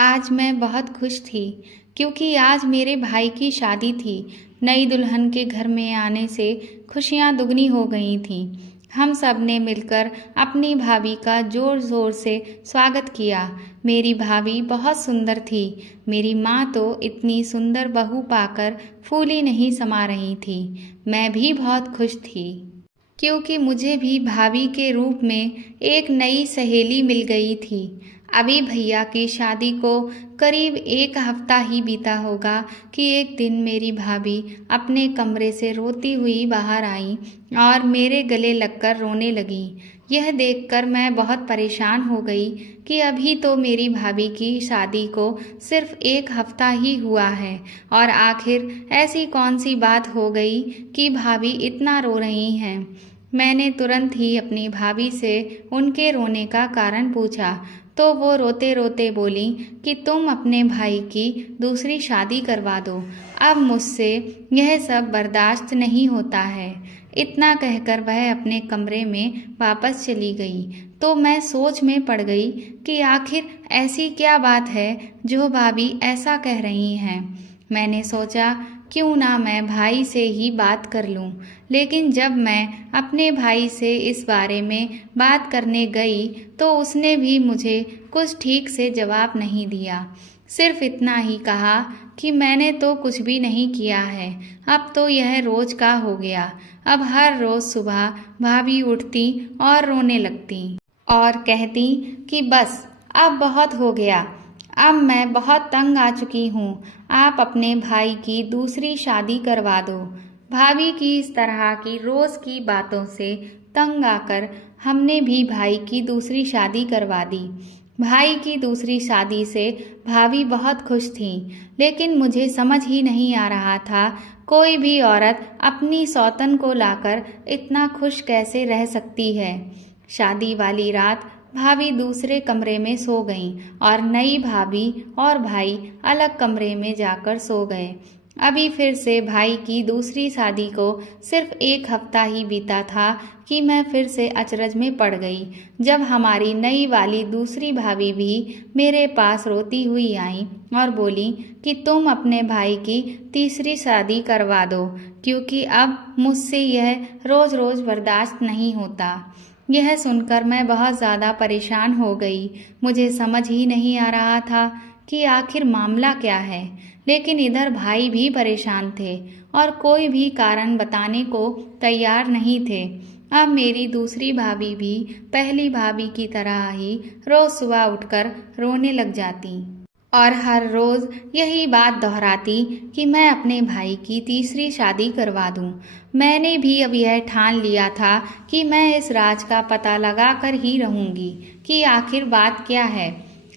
आज मैं बहुत खुश थी क्योंकि आज मेरे भाई की शादी थी। नई दुल्हन के घर में आने से खुशियां दुगनी हो गई थीं। हम सब ने मिलकर अपनी भाभी का जोर जोर से स्वागत किया। मेरी भाभी बहुत सुंदर थी। मेरी माँ तो इतनी सुंदर बहू पाकर फूली नहीं समा रही थी। मैं भी बहुत खुश थी क्योंकि मुझे भी भाभी के रूप में एक नई सहेली मिल गई थी। अभी भैया की शादी को करीब एक हफ्ता ही बीता होगा कि एक दिन मेरी भाभी अपने कमरे से रोती हुई बाहर आई और मेरे गले लगकर रोने लगी। यह देखकर मैं बहुत परेशान हो गई कि अभी तो मेरी भाभी की शादी को सिर्फ एक हफ्ता ही हुआ है और आखिर ऐसी कौन सी बात हो गई कि भाभी इतना रो रही हैं। मैंने तुरंत ही अपनी भाभी से उनके रोने का कारण पूछा तो वो रोते रोते बोली कि तुम अपने भाई की दूसरी शादी करवा दो। अब मुझसे यह सब बर्दाश्त नहीं होता है। इतना कहकर वह अपने कमरे में वापस चली गई। तो मैं सोच में पड़ गई कि आखिर ऐसी क्या बात है जो भाभी ऐसा कह रही हैं। मैंने सोचा क्यों ना मैं भाई से ही बात कर लूं। लेकिन जब मैं अपने भाई से इस बारे में बात करने गई तो उसने भी मुझे कुछ ठीक से जवाब नहीं दिया। सिर्फ इतना ही कहा कि मैंने तो कुछ भी नहीं किया है, अब तो यह रोज का हो गया। अब हर रोज सुबह भाभी उठती और रोने लगती और कहती कि बस अब बहुत हो गया, अब मैं बहुत तंग आ चुकी हूँ, आप अपने भाई की दूसरी शादी करवा दो। भाभी की इस तरह की रोज की बातों से तंग आकर हमने भी भाई की दूसरी शादी करवा दी। भाई की दूसरी शादी से भाभी बहुत खुश थी, लेकिन मुझे समझ ही नहीं आ रहा था कोई भी औरत अपनी सौतन को लाकर इतना खुश कैसे रह सकती है। शादी वाली रात भाभी दूसरे कमरे में सो गईं और नई भाभी और भाई अलग कमरे में जाकर सो गए। अभी फिर से भाई की दूसरी शादी को सिर्फ एक हफ्ता ही बीता था कि मैं फिर से अचरज में पड़ गई जब हमारी नई वाली दूसरी भाभी भी मेरे पास रोती हुई आई और बोली कि तुम अपने भाई की तीसरी शादी करवा दो क्योंकि अब मुझसे यह रोज रोज बर्दाश्त नहीं होता। यह सुनकर मैं बहुत ज़्यादा परेशान हो गई। मुझे समझ ही नहीं आ रहा था कि आखिर मामला क्या है। लेकिन इधर भाई भी परेशान थे और कोई भी कारण बताने को तैयार नहीं थे। अब मेरी दूसरी भाभी भी पहली भाभी की तरह ही रोज सुबह उठकर रोने लग जाती और हर रोज यही बात दोहराती कि मैं अपने भाई की तीसरी शादी करवा दूं। मैंने भी अब यह ठान लिया था कि मैं इस राज का पता लगा कर ही रहूंगी कि आखिर बात क्या है।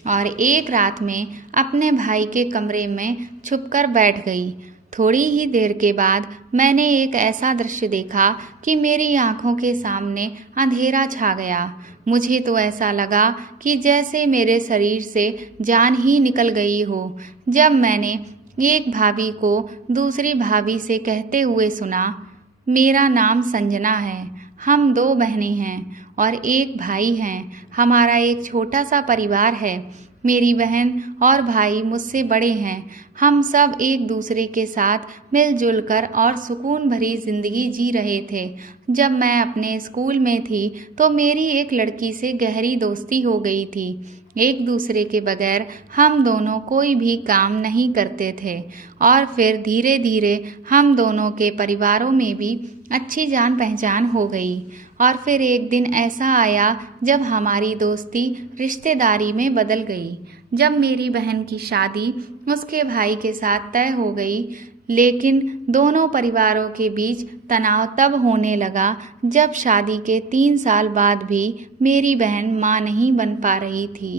और एक रात में अपने भाई के कमरे में छुपकर बैठ गई। थोड़ी ही देर के बाद मैंने एक ऐसा दृश्य देखा कि मेरी आंखों के सामने अंधेरा छा गया। मुझे तो ऐसा लगा कि जैसे मेरे शरीर से जान ही निकल गई हो जब मैंने एक भाभी को दूसरी भाभी से कहते हुए सुना, मेरा नाम संजना है, हम दो बहनें हैं और एक भाई हैं, हमारा एक छोटा सा परिवार है। मेरी बहन और भाई मुझसे बड़े हैं। हम सब एक दूसरे के साथ मिलजुल कर और सुकून भरी जिंदगी जी रहे थे। जब मैं अपने स्कूल में थी तो मेरी एक लड़की से गहरी दोस्ती हो गई थी। एक दूसरे के बगैर हम दोनों कोई भी काम नहीं करते थे और फिर धीरे धीरे हम दोनों के परिवारों में भी अच्छी जान पहचान हो गई। और फिर एक दिन ऐसा आया जब हमारी दोस्ती रिश्तेदारी में बदल गई। जब मेरी बहन की शादी उसके भाई के साथ तय हो गई, लेकिन दोनों परिवारों के बीच तनाव तब होने लगा जब शादी के 3 साल बाद भी मेरी बहन मां नहीं बन पा रही थी।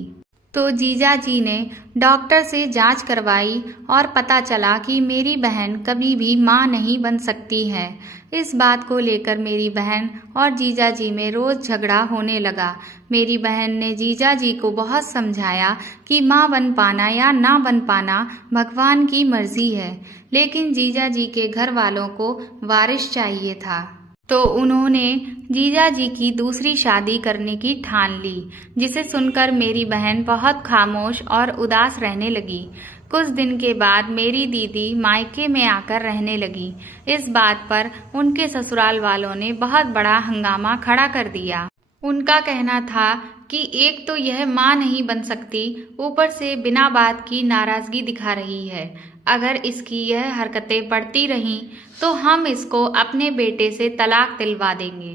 तो जीजा जी ने डॉक्टर से जांच करवाई और पता चला कि मेरी बहन कभी भी मां नहीं बन सकती है। इस बात को लेकर मेरी बहन और जीजा जी में रोज झगड़ा होने लगा। मेरी बहन ने जीजा जी को बहुत समझाया कि मां बन पाना या ना बन पाना भगवान की मर्जी है, लेकिन जीजा जी के घर वालों को वारिस चाहिए था। तो उन्होंने जीजा जी की दूसरी शादी करने की ठान ली, जिसे सुनकर मेरी बहन बहुत खामोश और उदास रहने लगी। कुछ दिन के बाद मेरी दीदी मायके में आकर रहने लगी। इस बात पर उनके ससुराल वालों ने बहुत बड़ा हंगामा खड़ा कर दिया। उनका कहना था कि एक तो यह माँ नहीं बन सकती, ऊपर से बिना बात की नाराजगी दिखा रही है। अगर इसकी यह हरकतें बढ़ती रहीं तो हम इसको अपने बेटे से तलाक दिलवा देंगे।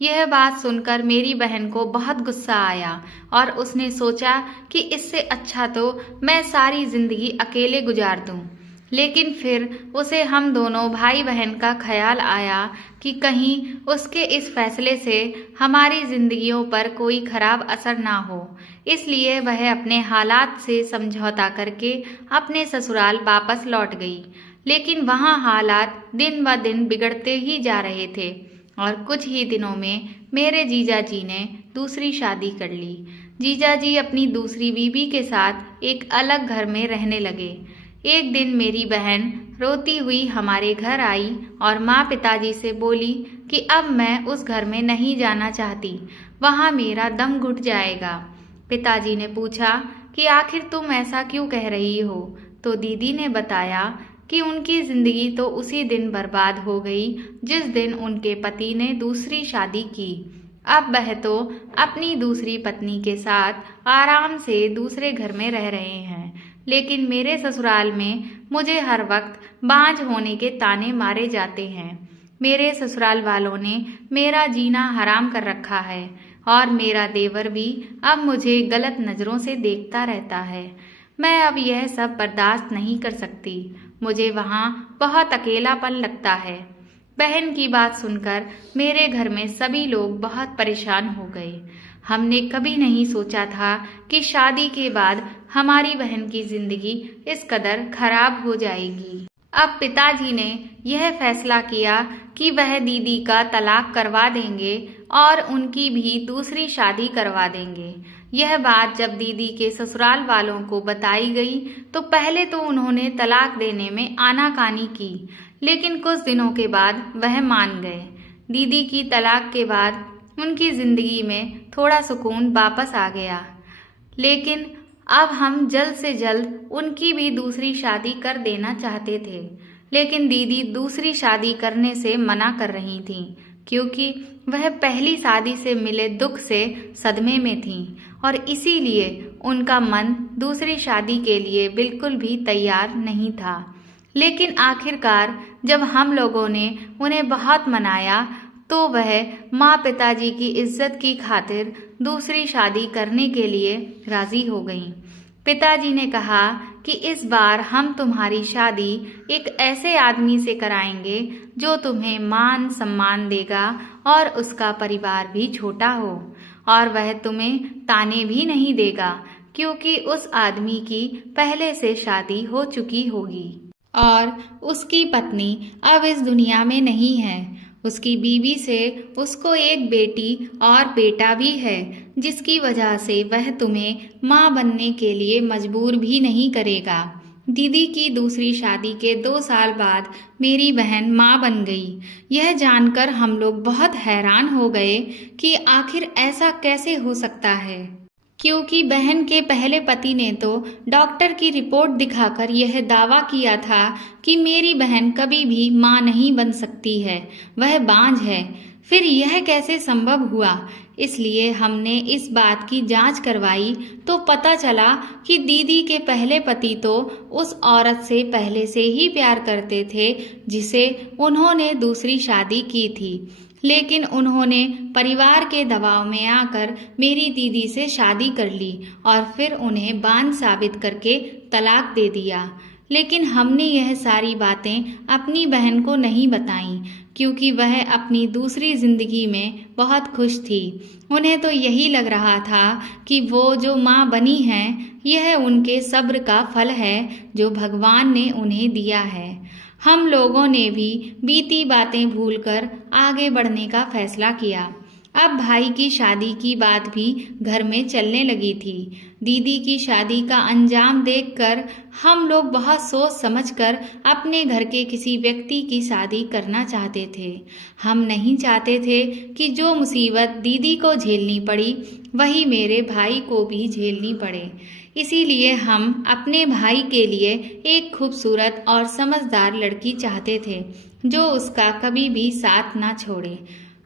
यह बात सुनकर मेरी बहन को बहुत गुस्सा आया और उसने सोचा कि इससे अच्छा तो मैं सारी जिंदगी अकेले गुजार दूं। लेकिन फिर उसे हम दोनों भाई बहन का ख्याल आया कि कहीं उसके इस फैसले से हमारी जिंदगियों पर कोई खराब असर ना हो। इसलिए वह अपने हालात से समझौता करके अपने ससुराल वापस लौट गई। लेकिन वहाँ हालात दिन ब दिन बिगड़ते ही जा रहे थे और कुछ ही दिनों में मेरे जीजा जी ने दूसरी शादी कर ली। जीजा जी अपनी दूसरी बीवी के साथ एक अलग घर में रहने लगे। एक दिन मेरी बहन रोती हुई हमारे घर आई और माँ पिताजी से बोली कि अब मैं उस घर में नहीं जाना चाहती, वहाँ मेरा दम घुट जाएगा। पिताजी ने पूछा कि आखिर तुम ऐसा क्यों कह रही हो? तो दीदी ने बताया कि उनकी जिंदगी तो उसी दिन बर्बाद हो गई जिस दिन उनके पति ने दूसरी शादी की। अब वह तो अपनी दूसरी पत्नी के साथ आराम से दूसरे घर में रह रहे हैं, लेकिन मेरे ससुराल में मुझे हर वक्त बांझ होने के ताने मारे जाते हैं। मेरे ससुराल वालों ने मेरा जीना हराम कर रखा है और मेरा देवर भी अब मुझे गलत नज़रों से देखता रहता है। मैं अब यह सब बर्दाश्त नहीं कर सकती। मुझे वहाँ बहुत अकेलापन लगता है। बहन की बात सुनकर मेरे घर में सभी लोग बहुत परेशान हो गए। हमने कभी नहीं सोचा था कि शादी के बाद हमारी बहन की जिंदगी इस कदर खराब हो जाएगी। अब पिताजी ने यह फैसला किया कि वह दीदी का तलाक करवा देंगे और उनकी भी दूसरी शादी करवा देंगे। यह बात जब दीदी के ससुराल वालों को बताई गई तो पहले तो उन्होंने तलाक देने में आनाकानी की, लेकिन कुछ दिनों के बाद वह मान गए। दीदी की तलाक के बाद उनकी जिंदगी में थोड़ा सुकून वापस आ गया, लेकिन अब हम जल्द से जल्द उनकी भी दूसरी शादी कर देना चाहते थे। लेकिन दीदी दूसरी शादी करने से मना कर रही थीं, क्योंकि वह पहली शादी से मिले दुख से सदमे में थीं और इसीलिए उनका मन दूसरी शादी के लिए बिल्कुल भी तैयार नहीं था। लेकिन आखिरकार जब हम लोगों ने उन्हें बहुत मनाया तो वह माँ पिताजी की इज्जत की खातिर दूसरी शादी करने के लिए राजी हो गईं। पिताजी ने कहा कि इस बार हम तुम्हारी शादी एक ऐसे आदमी से कराएंगे जो तुम्हें मान सम्मान देगा और उसका परिवार भी छोटा हो और वह तुम्हें ताने भी नहीं देगा, क्योंकि उस आदमी की पहले से शादी हो चुकी होगी और उसकी पत्नी अब इस दुनिया में नहीं है। उसकी बीवी से उसको एक बेटी और बेटा भी है, जिसकी वजह से वह तुम्हें माँ बनने के लिए मजबूर भी नहीं करेगा। दीदी की दूसरी शादी के 2 साल बाद मेरी बहन माँ बन गई। यह जानकर हम लोग बहुत हैरान हो गए कि आखिर ऐसा कैसे हो सकता है, क्योंकि बहन के पहले पति ने तो डॉक्टर की रिपोर्ट दिखाकर यह दावा किया था कि मेरी बहन कभी भी मां नहीं बन सकती है, वह बांझ है। फिर यह कैसे संभव हुआ? इसलिए हमने इस बात की जांच करवाई तो पता चला कि दीदी के पहले पति तो उस औरत से पहले से ही प्यार करते थे जिसे उन्होंने दूसरी शादी की थी, लेकिन उन्होंने परिवार के दबाव में आकर मेरी दीदी से शादी कर ली और फिर उन्हें बांझ साबित करके तलाक दे दिया। लेकिन हमने यह सारी बातें अपनी बहन को नहीं बताईं, क्योंकि वह अपनी दूसरी जिंदगी में बहुत खुश थी। उन्हें तो यही लग रहा था कि वो जो माँ बनी हैं, यह उनके सब्र का फल है जो भगवान ने उन्हें दिया है। हम लोगों ने भी बीती बातें भूलकर आगे बढ़ने का फैसला किया। अब भाई की शादी की बात भी घर में चलने लगी थी। दीदी की शादी का अंजाम देखकर हम लोग बहुत सोच समझकर अपने घर के किसी व्यक्ति की शादी करना चाहते थे। हम नहीं चाहते थे कि जो मुसीबत दीदी को झेलनी पड़ी वही मेरे भाई को भी झेलनी पड़े। इसीलिए हम अपने भाई के लिए एक खूबसूरत और समझदार लड़की चाहते थे जो उसका कभी भी साथ ना छोड़े।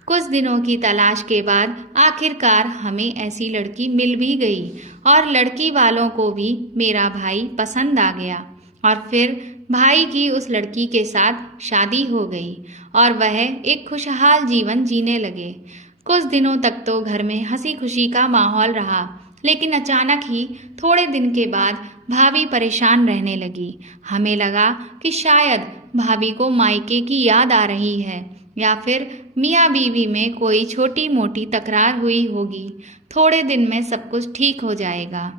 कुछ दिनों की तलाश के बाद आखिरकार हमें ऐसी लड़की मिल भी गई और लड़की वालों को भी मेरा भाई पसंद आ गया और फिर भाई की उस लड़की के साथ शादी हो गई और वह एक खुशहाल जीवन जीने लगे। कुछ दिनों तक तो घर में हंसी खुशी का माहौल रहा, लेकिन अचानक ही थोड़े दिन के बाद भाभी परेशान रहने लगी। हमें लगा कि शायद भाभी को मायके की याद आ रही है या फिर मियाँ बीवी में कोई छोटी मोटी तकरार हुई होगी। थोड़े दिन में सब कुछ ठीक हो जाएगा,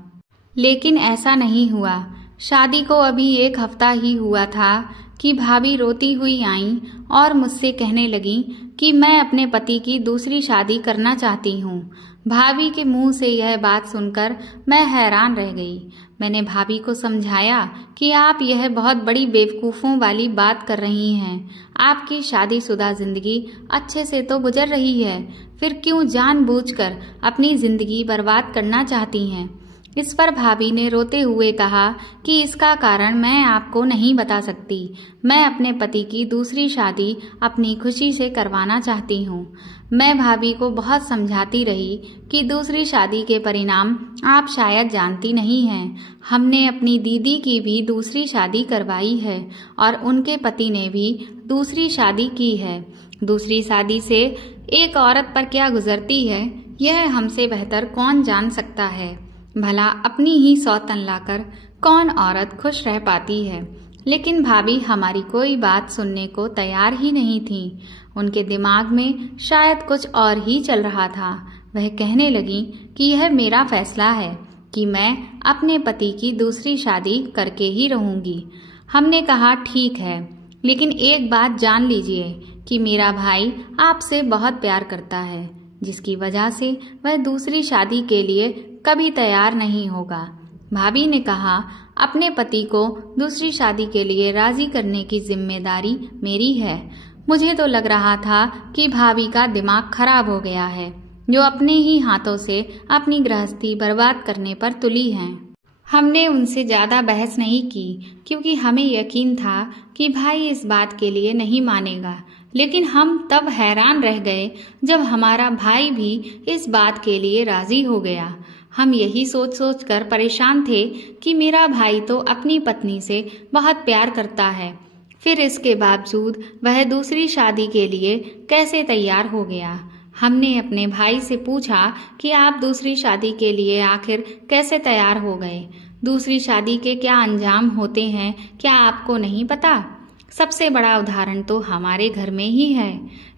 लेकिन ऐसा नहीं हुआ। शादी को अभी 1 हफ्ता ही हुआ था कि भाभी रोती हुई आईं और मुझसे कहने लगी कि मैं अपने पति की दूसरी शादी करना चाहती हूँ। भाभी के मुंह से यह बात सुनकर मैं हैरान रह गई। मैंने भाभी को समझाया कि आप यह बहुत बड़ी बेवकूफ़ों वाली बात कर रही हैं। आपकी शादीशुदा ज़िंदगी अच्छे से तो गुजर रही है, फिर क्यों जानबूझकर अपनी ज़िंदगी बर्बाद करना चाहती हैं। इस पर भाभी ने रोते हुए कहा कि इसका कारण मैं आपको नहीं बता सकती। मैं अपने पति की दूसरी शादी अपनी खुशी से करवाना चाहती हूँ। मैं भाभी को बहुत समझाती रही कि दूसरी शादी के परिणाम आप शायद जानती नहीं हैं। हमने अपनी दीदी की भी दूसरी शादी करवाई है और उनके पति ने भी दूसरी शादी की है। दूसरी शादी से एक औरत पर क्या गुजरती है, यह हमसे बेहतर कौन जान सकता है। भला अपनी ही सौतन लाकर कौन औरत खुश रह पाती है। लेकिन भाभी हमारी कोई बात सुनने को तैयार ही नहीं थी। उनके दिमाग में शायद कुछ और ही चल रहा था। वह कहने लगी कि यह मेरा फैसला है कि मैं अपने पति की दूसरी शादी करके ही रहूंगी। हमने कहा ठीक है, लेकिन एक बात जान लीजिए कि मेरा भाई आपसे बहुत प्यार करता है, जिसकी वजह से वह दूसरी शादी के लिए कभी तैयार नहीं होगा। भाभी ने कहा, अपने पति को दूसरी शादी के लिए राजी करने की जिम्मेदारी मेरी है। मुझे तो लग रहा था कि भाभी का दिमाग खराब हो गया है, जो अपने ही हाथों से अपनी गृहस्थी बर्बाद करने पर तुली हैं। हमने उनसे ज़्यादा बहस नहीं की क्योंकि हमें यकीन था कि भाई इस बात के लिए नहीं मानेगा। लेकिन हम तब हैरान रह गए जब हमारा भाई भी इस बात के लिए राजी हो गया। हम यही सोच कर परेशान थे कि मेरा भाई तो अपनी पत्नी से बहुत प्यार करता है, फिर इसके बावजूद वह दूसरी शादी के लिए कैसे तैयार हो गया। हमने अपने भाई से पूछा कि आप दूसरी शादी के लिए आखिर कैसे तैयार हो गए। दूसरी शादी के क्या अंजाम होते हैं, क्या आपको नहीं पता? सबसे बड़ा उदाहरण तो हमारे घर में ही है।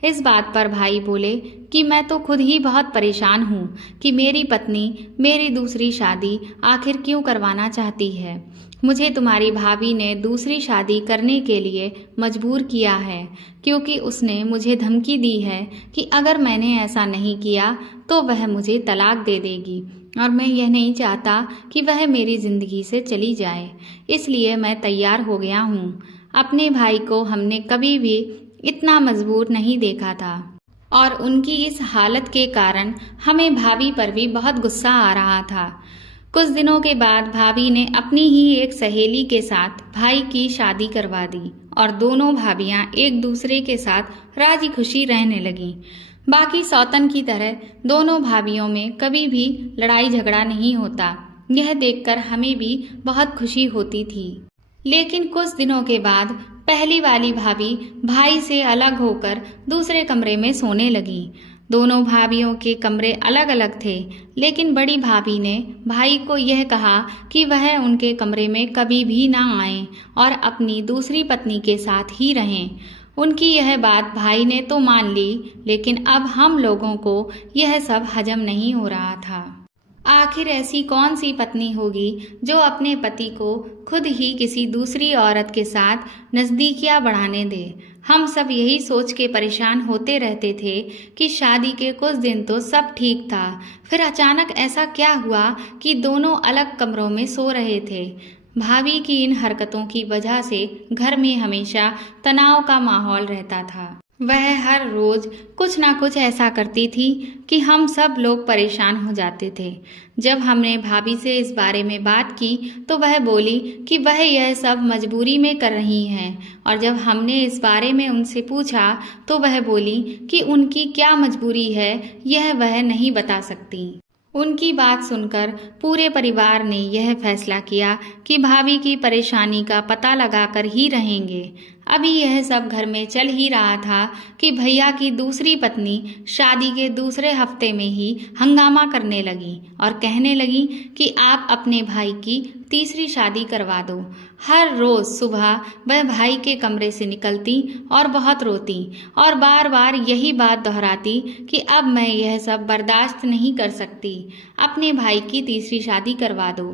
इस बात पर भाई बोले कि मैं तो खुद ही बहुत परेशान हूँ कि मेरी पत्नी मेरी दूसरी शादी आखिर क्यों करवाना चाहती है। मुझे तुम्हारी भाभी ने दूसरी शादी करने के लिए मजबूर किया है, क्योंकि उसने मुझे धमकी दी है कि अगर मैंने ऐसा नहीं किया तो वह मुझे तलाक दे देगी और मैं यह नहीं चाहता कि वह मेरी ज़िंदगी से चली जाए। इसलिए मैं तैयार हो गया हूँ। अपने भाई को हमने कभी भी इतना मजबूर नहीं देखा था और उनकी इस हालत के कारण हमें भाभी पर भी बहुत गुस्सा आ रहा था। कुछ दिनों के बाद भाभी ने अपनी ही एक सहेली के साथ भाई की शादी करवा दी और दोनों भाभियां एक दूसरे के साथ राजी खुशी रहने लगीं। बाकी सौतन की तरह दोनों भाभियों में कभी भी लड़ाई झगड़ा नहीं होता। यह देखकर हमें भी बहुत खुशी होती थी। लेकिन कुछ दिनों के बाद पहली वाली भाभी भाई से अलग होकर दूसरे कमरे में सोने लगी। दोनों भाभियों के कमरे अलग अलग थे, लेकिन बड़ी भाभी ने भाई को यह कहा कि वह उनके कमरे में कभी भी ना आए और अपनी दूसरी पत्नी के साथ ही रहें। उनकी यह बात भाई ने तो मान ली, लेकिन अब हम लोगों को यह सब हजम नहीं हो रहा था। आखिर ऐसी कौन सी पत्नी होगी जो अपने पति को खुद ही किसी दूसरी औरत के साथ नज़दीकियां बढ़ाने दे। हम सब यही सोच के परेशान होते रहते थे कि शादी के कुछ दिन तो सब ठीक था, फिर अचानक ऐसा क्या हुआ कि दोनों अलग कमरों में सो रहे थे। भाभी की इन हरकतों की वजह से घर में हमेशा तनाव का माहौल रहता था। वह हर रोज कुछ ना कुछ ऐसा करती थी कि हम सब लोग परेशान हो जाते थे। जब हमने भाभी से इस बारे में बात की तो वह बोली कि वह यह सब मजबूरी में कर रही हैं, और जब हमने इस बारे में उनसे पूछा तो वह बोली कि उनकी क्या मजबूरी है यह वह नहीं बता सकती। उनकी बात सुनकर पूरे परिवार ने यह फैसला किया कि भाभी की परेशानी का पता लगाकर ही रहेंगे। अभी यह सब घर में चल ही रहा था कि भैया की दूसरी पत्नी शादी के दूसरे हफ्ते में ही हंगामा करने लगी और कहने लगी कि आप अपने भाई की तीसरी शादी करवा दो। हर रोज सुबह वह भाई के कमरे से निकलती और बहुत रोती और बार बार यही बात दोहराती कि अब मैं यह सब बर्दाश्त नहीं कर सकती, अपने भाई की तीसरी शादी करवा दो।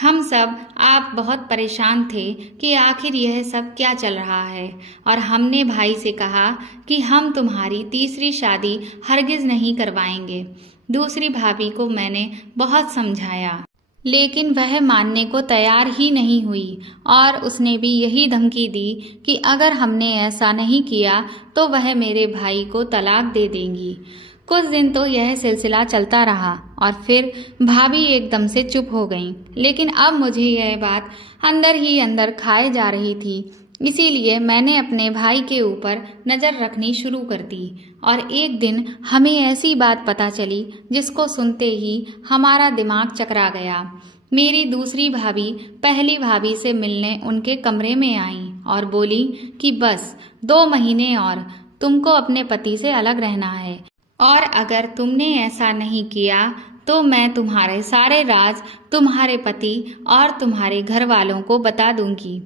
हम सब आप बहुत परेशान थे कि आखिर यह सब क्या चल रहा है, और हमने भाई से कहा कि हम तुम्हारी तीसरी शादी हरगिज नहीं करवाएंगे। दूसरी भाभी को मैंने बहुत समझाया, लेकिन वह मानने को तैयार ही नहीं हुई और उसने भी यही धमकी दी कि अगर हमने ऐसा नहीं किया तो वह मेरे भाई को तलाक दे देंगी। कुछ दिन तो यह सिलसिला चलता रहा और फिर भाभी एकदम से चुप हो गईं, लेकिन अब मुझे यह बात अंदर ही अंदर खाए जा रही थी। इसीलिए मैंने अपने भाई के ऊपर नज़र रखनी शुरू कर दी और एक दिन हमें ऐसी बात पता चली जिसको सुनते ही हमारा दिमाग चकरा गया। मेरी दूसरी भाभी पहली भाभी से मिलने उनके कमरे में आई और बोली कि बस 2 महीने और तुमको अपने पति से अलग रहना है, और अगर तुमने ऐसा नहीं किया तो मैं तुम्हारे सारे राज तुम्हारे पति और तुम्हारे घर वालों को बता दूंगी।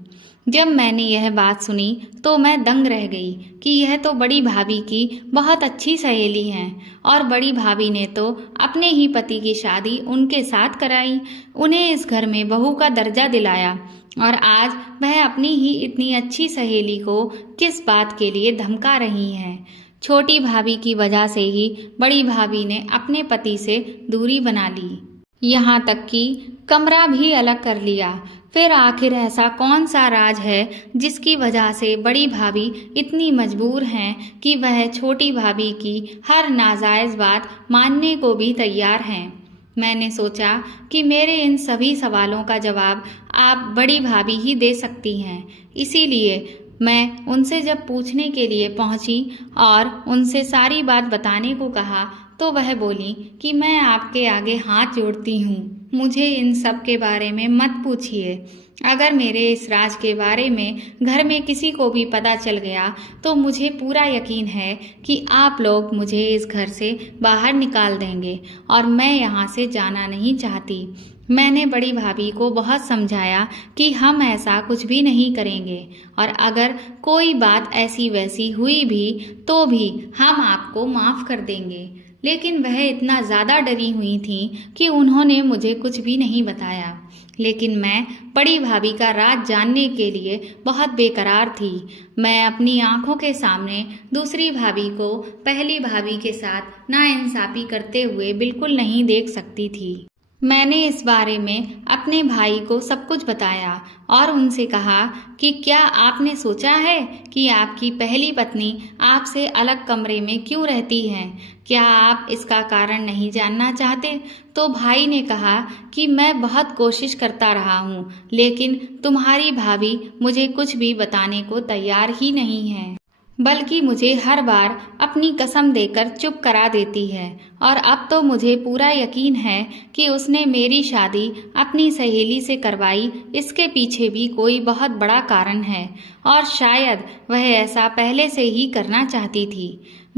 जब मैंने यह बात सुनी तो मैं दंग रह गई कि यह तो बड़ी भाभी की बहुत अच्छी सहेली हैं, और बड़ी भाभी ने तो अपने ही पति की शादी उनके साथ कराई, उन्हें इस घर में बहू का दर्जा दिलाया, और आज वह अपनी ही इतनी अच्छी सहेली को किस बात के लिए धमका रही हैं। छोटी भाभी की वजह से ही बड़ी भाभी ने अपने पति से दूरी बना ली, यहाँ तक कि कमरा भी अलग कर लिया। फिर आखिर ऐसा कौन सा राज है जिसकी वजह से बड़ी भाभी इतनी मजबूर हैं कि वह छोटी भाभी की हर नाजायज़ बात मानने को भी तैयार हैं। मैंने सोचा कि मेरे इन सभी सवालों का जवाब आप बड़ी भाभी ही दे सकती हैं। इसीलिए मैं उनसे जब पूछने के लिए पहुंची और उनसे सारी बात बताने को कहा तो वह बोली कि मैं आपके आगे हाथ जोड़ती हूँ, मुझे इन सब के बारे में मत पूछिए। अगर मेरे इस राज के बारे में घर में किसी को भी पता चल गया तो मुझे पूरा यकीन है कि आप लोग मुझे इस घर से बाहर निकाल देंगे और मैं यहाँ से जाना नहीं चाहती। मैंने बड़ी भाभी को बहुत समझाया कि हम ऐसा कुछ भी नहीं करेंगे, और अगर कोई बात ऐसी वैसी हुई भी तो भी हम आपको माफ़ कर देंगे। लेकिन वह इतना ज़्यादा डरी हुई थी कि उन्होंने मुझे कुछ भी नहीं बताया। लेकिन मैं बड़ी भाभी का राज जानने के लिए बहुत बेकरार थी। मैं अपनी आंखों के सामने दूसरी भाभी को पहली भाभी के साथ नाइंसाफ़ी करते हुए बिल्कुल नहीं देख सकती थी। मैंने इस बारे में अपने भाई को सब कुछ बताया और उनसे कहा कि क्या आपने सोचा है कि आपकी पहली पत्नी आपसे अलग कमरे में क्यों रहती है? क्या आप इसका कारण नहीं जानना चाहते? तो भाई ने कहा कि मैं बहुत कोशिश करता रहा हूँ, लेकिन तुम्हारी भाभी मुझे कुछ भी बताने को तैयार ही नहीं है, बल्कि मुझे हर बार अपनी कसम देकर चुप करा देती है। और अब तो मुझे पूरा यकीन है कि उसने मेरी शादी अपनी सहेली से करवाई, इसके पीछे भी कोई बहुत बड़ा कारण है, और शायद वह ऐसा पहले से ही करना चाहती थी।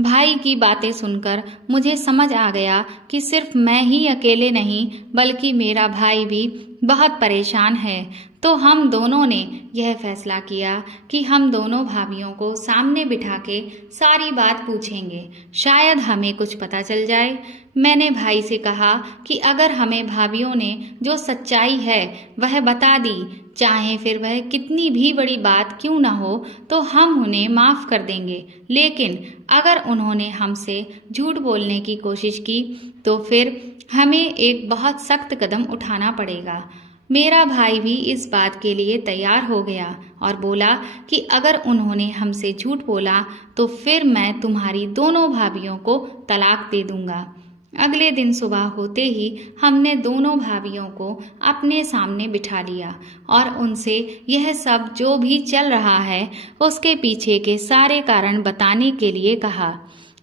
भाई की बातें सुनकर मुझे समझ आ गया कि सिर्फ मैं ही अकेले नहीं बल्कि मेरा भाई भी बहुत परेशान है। तो हम दोनों ने यह फैसला किया कि हम दोनों भाभियों को सामने बिठा के सारी बात पूछेंगे, शायद हमें कुछ पता चल जाए। मैंने भाई से कहा कि अगर हमें भाभीयों ने जो सच्चाई है वह बता दी, चाहे फिर वह कितनी भी बड़ी बात क्यों ना हो, तो हम उन्हें माफ़ कर देंगे। लेकिन अगर उन्होंने हमसे झूठ बोलने की कोशिश की तो फिर हमें एक बहुत सख्त कदम उठाना पड़ेगा। मेरा भाई भी इस बात के लिए तैयार हो गया और बोला कि अगर उन्होंने हमसे झूठ बोला तो फिर मैं तुम्हारी दोनों भाभीयों को तलाक दे दूंगा। अगले दिन सुबह होते ही हमने दोनों भाभीयों को अपने सामने बिठा लिया और उनसे यह सब जो भी चल रहा है उसके पीछे के सारे कारण बताने के लिए कहा।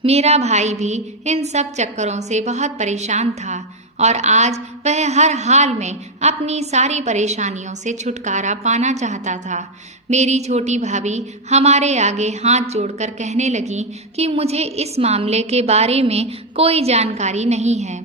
मेरा भाई भी इन सब चक्करों से बहुत परेशान था और आज वह हर हाल में अपनी सारी परेशानियों से छुटकारा पाना चाहता था। मेरी छोटी भाभी हमारे आगे हाथ जोड़कर कहने लगी कि मुझे इस मामले के बारे में कोई जानकारी नहीं है।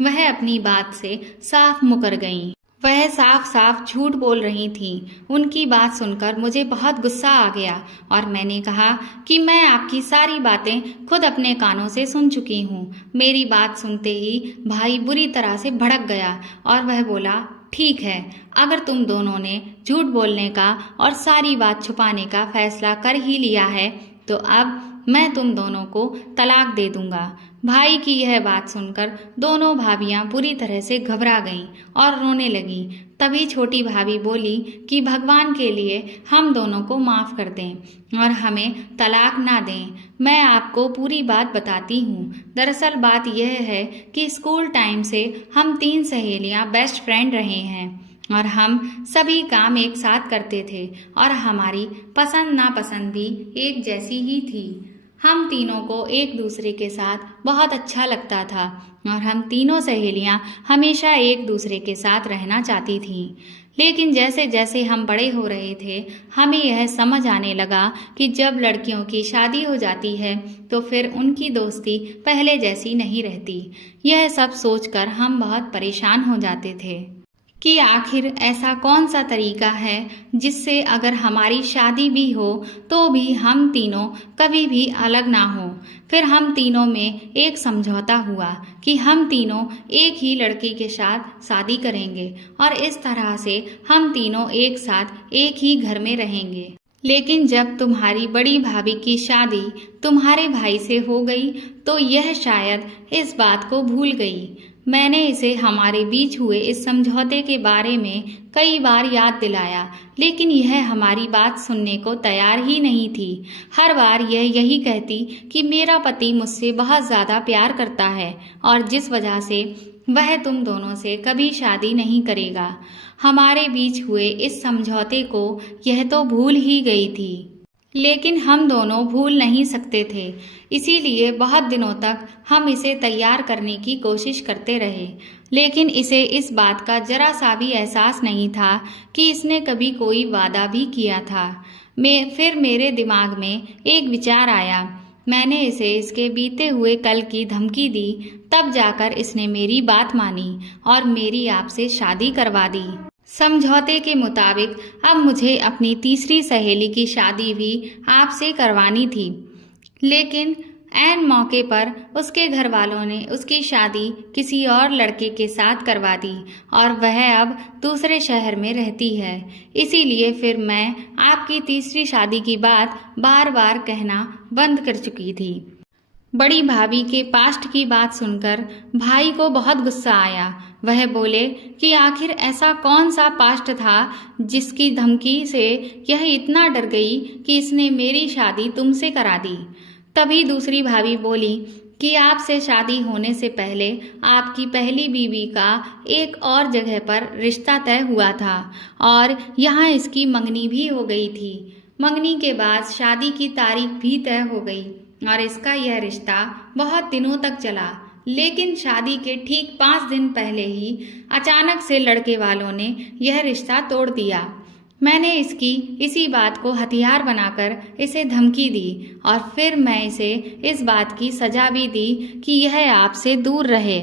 वह अपनी बात से साफ मुकर गईं। वह साफ साफ झूठ बोल रही थीं। उनकी बात सुनकर मुझे बहुत गुस्सा आ गया और मैंने कहा कि मैं आपकी सारी बातें खुद अपने कानों से सुन चुकी हूँ। मेरी बात सुनते ही भाई बुरी तरह से भड़क गया और वह बोला, ठीक है, अगर तुम दोनों ने झूठ बोलने का और सारी बात छुपाने का फैसला कर ही लिया है तो अब मैं तुम दोनों को तलाक दे दूंगा। भाई की यह बात सुनकर दोनों भाभियां बुरी तरह से घबरा गईं और रोने लगीं। तभी छोटी भाभी बोली कि भगवान के लिए हम दोनों को माफ़ कर दें और हमें तलाक ना दें। मैं आपको पूरी बात बताती हूँ। दरअसल बात यह है कि स्कूल टाइम से हम 3 सहेलियाँ बेस्ट फ्रेंड रहे हैं और हम सभी काम एक साथ करते थे और हमारी पसंद नापसंद भी एक जैसी ही थी। हम तीनों को एक दूसरे के साथ बहुत अच्छा लगता था और हम तीनों सहेलियां हमेशा एक दूसरे के साथ रहना चाहती थीं। लेकिन जैसे जैसे हम बड़े हो रहे थे हमें यह समझ आने लगा कि जब लड़कियों की शादी हो जाती है तो फिर उनकी दोस्ती पहले जैसी नहीं रहती। यह सब सोचकर हम बहुत परेशान हो जाते थे कि आखिर ऐसा कौन सा तरीका है जिससे अगर हमारी शादी भी हो तो भी हम तीनों कभी भी अलग ना हो। फिर हम तीनों में एक समझौता हुआ कि हम तीनों एक ही लड़की के साथ शादी करेंगे और इस तरह से हम तीनों एक साथ एक ही घर में रहेंगे। लेकिन जब तुम्हारी बड़ी भाभी की शादी तुम्हारे भाई से हो गई तो यह शायद इस बात को भूल गई। मैंने इसे हमारे बीच हुए इस समझौते के बारे में कई बार याद दिलाया, लेकिन यह हमारी बात सुनने को तैयार ही नहीं थी। हर बार यह यही कहती कि मेरा पति मुझसे बहुत ज़्यादा प्यार करता है और जिस वजह से वह तुम दोनों से कभी शादी नहीं करेगा। हमारे बीच हुए इस समझौते को यह तो भूल ही गई थी, लेकिन हम दोनों भूल नहीं सकते थे। इसीलिए बहुत दिनों तक हम इसे तैयार करने की कोशिश करते रहे, लेकिन इसे इस बात का जरा सा भी एहसास नहीं था कि इसने कभी कोई वादा भी किया था। फिर मेरे दिमाग में एक विचार आया। मैंने इसे इसके बीते हुए कल की धमकी दी, तब जाकर इसने मेरी बात मानी और मेरी आपसे शादी करवा दी। समझौते के मुताबिक अब मुझे अपनी तीसरी सहेली की शादी भी आपसे करवानी थी, लेकिन ऐन मौके पर उसके घर वालों ने उसकी शादी किसी और लड़के के साथ करवा दी और वह अब दूसरे शहर में रहती है। इसीलिए फिर मैं आपकी तीसरी शादी की बात बार बार कहना बंद कर चुकी थी। बड़ी भाभी के पास्ट की बात सुनकर भाई को बहुत गुस्सा आया। वह बोले कि आखिर ऐसा कौन सा पास्ट था जिसकी धमकी से यह इतना डर गई कि इसने मेरी शादी तुमसे करा दी। तभी दूसरी भाभी बोली कि आपसे शादी होने से पहले आपकी पहली बीवी का एक और जगह पर रिश्ता तय हुआ था और यहाँ इसकी मंगनी भी हो गई थी। मंगनी के बाद शादी की तारीख भी तय हो गई और इसका यह रिश्ता बहुत दिनों तक चला। लेकिन शादी के ठीक 5 दिन पहले ही अचानक से लड़के वालों ने यह रिश्ता तोड़ दिया। मैंने इसकी इसी बात को हथियार बनाकर इसे धमकी दी और फिर मैं इसे इस बात की सजा भी दी कि यह आपसे दूर रहे।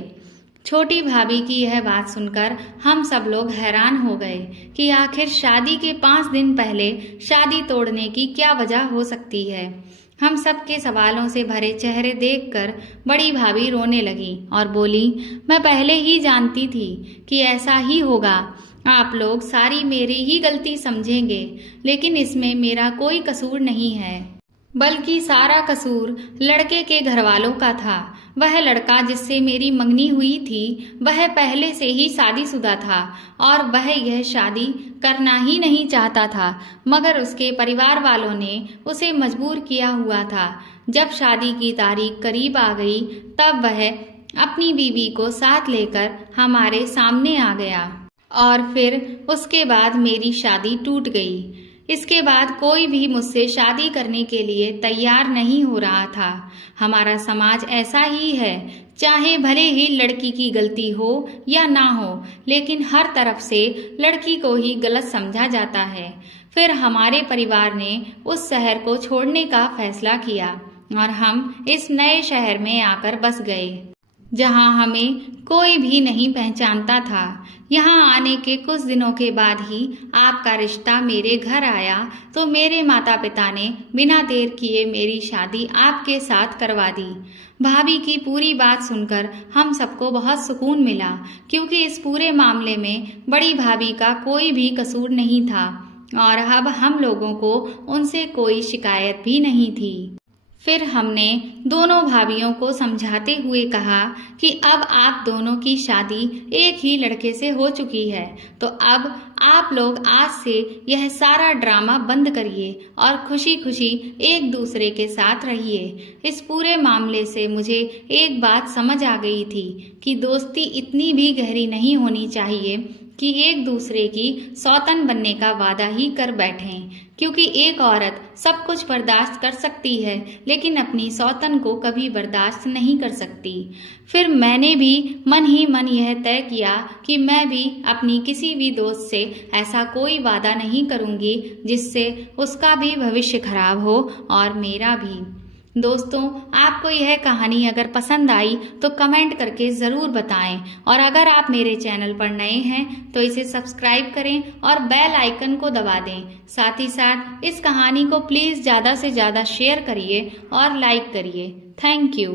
छोटी भाभी की यह बात सुनकर हम सब लोग हैरान हो गए कि आखिर शादी के 5 दिन पहले शादी तोड़ने की क्या वजह हो सकती है। हम सबके सवालों से भरे चेहरे देखकर बड़ी भाभी रोने लगी और बोली, मैं पहले ही जानती थी कि ऐसा ही होगा। आप लोग सारी मेरी ही गलती समझेंगे, लेकिन इसमें मेरा कोई कसूर नहीं है, बल्कि सारा कसूर लड़के के घरवालों का था। वह लड़का जिससे मेरी मंगनी हुई थी वह पहले से ही शादीशुदा था और वह यह शादी करना ही नहीं चाहता था, मगर उसके परिवार वालों ने उसे मजबूर किया हुआ था। जब शादी की तारीख करीब आ गई तब वह अपनी बीवी को साथ लेकर हमारे सामने आ गया और फिर उसके बाद मेरी शादी टूट गई। इसके बाद कोई भी मुझसे शादी करने के लिए तैयार नहीं हो रहा था। हमारा समाज ऐसा ही है, चाहे भले ही लड़की की गलती हो या ना हो, लेकिन हर तरफ से लड़की को ही गलत समझा जाता है। फिर हमारे परिवार ने उस शहर को छोड़ने का फैसला किया और हम इस नए शहर में आकर बस गए, जहां हमें कोई भी नहीं पहचानता था। यहाँ आने के कुछ दिनों के बाद ही आपका रिश्ता मेरे घर आया तो मेरे माता पिता ने बिना देर किए मेरी शादी आपके साथ करवा दी। भाभी की पूरी बात सुनकर हम सबको बहुत सुकून मिला, क्योंकि इस पूरे मामले में बड़ी भाभी का कोई भी कसूर नहीं था और अब हम लोगों को उनसे कोई शिकायत भी नहीं थी। फिर हमने दोनों भाभियों को समझाते हुए कहा कि अब आप दोनों की शादी एक ही लड़के से हो चुकी है, तो अब आप लोग आज से यह सारा ड्रामा बंद करिए और खुशी खुशी एक दूसरे के साथ रहिए। इस पूरे मामले से मुझे एक बात समझ आ गई थी कि दोस्ती इतनी भी गहरी नहीं होनी चाहिए कि एक दूसरे की सौतन बनने का वादा ही कर बैठें, क्योंकि एक औरत सब कुछ बर्दाश्त कर सकती है लेकिन अपनी सौतन को कभी बर्दाश्त नहीं कर सकती। फिर मैंने भी मन ही मन यह तय किया कि मैं भी अपनी किसी भी दोस्त से ऐसा कोई वादा नहीं करूंगी जिससे उसका भी भविष्य खराब हो और मेरा भी। दोस्तों, आपको यह कहानी अगर पसंद आई तो कमेंट करके ज़रूर बताएं और अगर आप मेरे चैनल पर नए हैं तो इसे सब्सक्राइब करें और बेल आइकन को दबा दें। साथ ही साथ इस कहानी को प्लीज़ ज़्यादा से ज़्यादा शेयर करिए और लाइक करिए। Thank you.